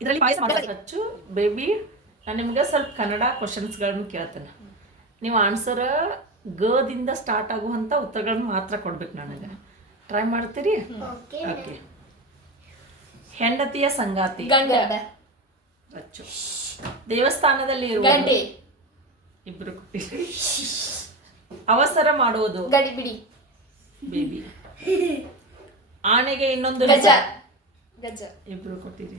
ಇದರಲ್ಲಿ ಪಾಯಸ ಮಾಡೋದು ಬೇಬಿ. ನಾನು ನಿಮ್ಗೆ ಸ್ವಲ್ಪ ಕನ್ನಡ ಕ್ವಶನ್ಸ್ಗಳನ್ನು ಕೇಳ್ತೇನೆ. ನೀವು ಆನ್ಸರ್ ದಿಂದ ಸ್ಟಾರ್ಟ್ ಆಗುವಂಥ ಉತ್ತರಗಳನ್ನು ಮಾತ್ರ ಕೊಡ್ಬೇಕು ನನಗೆ. ಟ್ರೈ ಮಾಡ್ತೀರಿ? ಓಕೆ. ಹೆಂಡತಿಯ ಸಂಗಾತಿ ರಚ್ಚು. ದೇವಸ್ಥಾನದಲ್ಲಿ ಇರುವ ಇಬ್ರು ಅವಸರ ಮಾಡುವುದು ಬೇಬಿ. ಆನೆಗೆ ಇನ್ನೊಂದು ಗಜ. ಇಬ್ರು ಕೊಟ್ಟಿರಿ.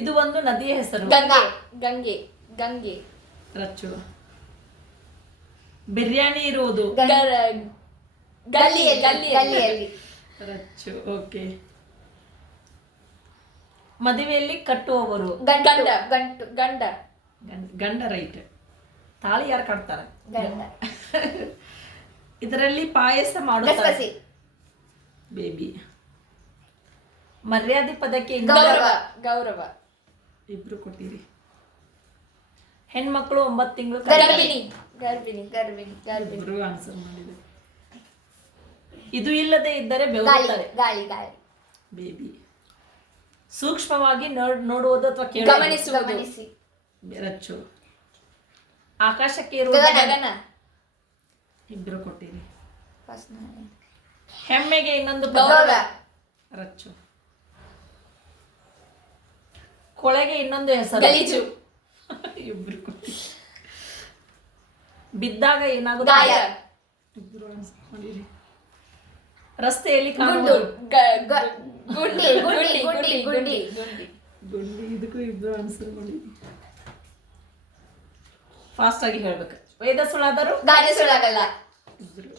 ಇದು ಒಂದು ನದಿಯ ಹೆಸರು. ಗಂಗೆ. ರಚ್ಚು. ಬಿರಿಯಾನಿ ಇರುವುದು ಗಲ್ಲಿಯಲ್ಲಿ. ರಚ್ಚು. ಓಕೆ. ಮದುವೆಯಲ್ಲಿ ಕಟ್ಟುವವರು ಗಂಡ ರೈಟ್. ತಾಳಿ ಯಾರು ಕಟ್ತಾರೆ? ಇದರಲ್ಲಿ ಪಾಯಸ ಮಾಡುತ್ತಾರೆ ಬೇಬಿ. ಮರ್ಯಾದೆ ಪದಕ್ಕೆ ಗೌರವ. ಇಬ್ರು ಕೊಟ್ಟಿರಿ. ಹೆಣ್ಮಕ್ಳು 9 ತಿಂಗಳು ಗರ್ಭಿಣಿ. ಇಬ್ರು ಆನ್ಸರ್ ಮಾಡಿದ್ರು. ಇದು ಇಲ್ಲದೆ ಇದ್ದರೆ ಬೆವರುತ್ತಾರೆ ಬೇಬಿ. ಸೂಕ್ಷ್ಮವಾಗಿ ನೋಡುವುದು ಅಥವಾ ಗಮನಿಸಿ. ರಚ್ಚು. ಆಕಾಶಕ್ಕೆ ಇರುವ ಇಬ್ರು ಕೊಟ್ಟಿರಿ. ಹೆಮ್ಮೆಗೆ ಇನ್ನೊಂದು ರಚ್ಚು. ಕೊಳೆಗೆ ಇನ್ನೊಂದು ಹೆಸರು ಇಬ್ರು ಕೊಟ್ಟಿರಿ. ಬಿದ್ದಾಗ ಏನಾಗುತ್ತೆ? ಇಬ್ರು ಆನ್ಸರ್ ಮಾಡಿರಿ. ರಸ್ತೆಯಲ್ಲಿ ಕಾಣುವುದು ಗುಂಡಿ. ಇದಕ್ಕೂ ಇಬ್ರು ಆನ್ಸರ್ ಮಾಡಿ. ಫಾಸ್ಟ್ ಆಗಿ ಹೇಳ್ಬೇಕು. ವೇದ ಸುಳ್ಳಾದರೂ ಇಬ್ರು.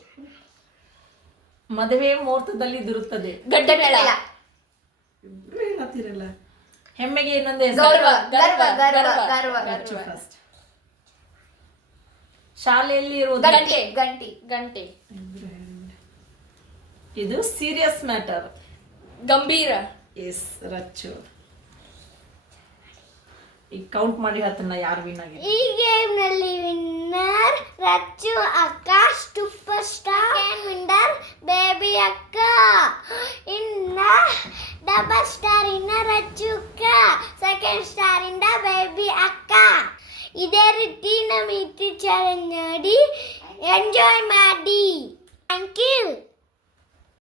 ಮದುವೆ ಮುಹೂರ್ತದಲ್ಲಿ ಇದಿರುತ್ತದೆ ಗಡ್ಡಮೇಳ. ಇಬ್ರು ಹೇಳತ್ತಿರಲ್ಲ. ಹೆಮ್ಮೆಗೆ ಇನ್ನೊಂದು ಗರ್ವ. ಫಸ್ಟ್. ಶಾಲೆಯಲ್ಲಿ ಇರುವುದು ಗಂಟೆ. ಇದು ಸೀರಿಯಸ್ ಮ್ಯಾಟರ್ ಗಂಭೀರ. ಎಸ್ ರಚ್ಚು. ಈಗ ಕೌಂಟ್ ಮಾಡಿ ಹೇಳ್ತಾನ ಯಾರು ವಿನ್ ಆಗಿದೆ. ಈ ಗೇಮ್ ನಲ್ಲಿ ವಿನ್ನರ್ ರಚ್ಚು ಅಕ್ಕ, ಸೂಪರ್ ಸ್ಟಾರ್ ವಿನ್ನರ್ ಬೇಬಿ ಅಕ್ಕ, ಇನ್ನ ಡಬಲ್ ಸ್ಟಾರ್ ಇನ್ನ ರಚ್ಚು ಅಕ್ಕ, ಸೆಕೆಂಡ್ ಸ್ಟಾರ್ ಇಂದ ಬೇಬಿ ಅಕ್ಕ. ಇದೇ ರೀತಿ ನಮ್ಮ ಚಾಲೆಂಜ್ ನೋಡಿ ಎಂಜಾಯ್ ಮಾಡಿ. Thank you.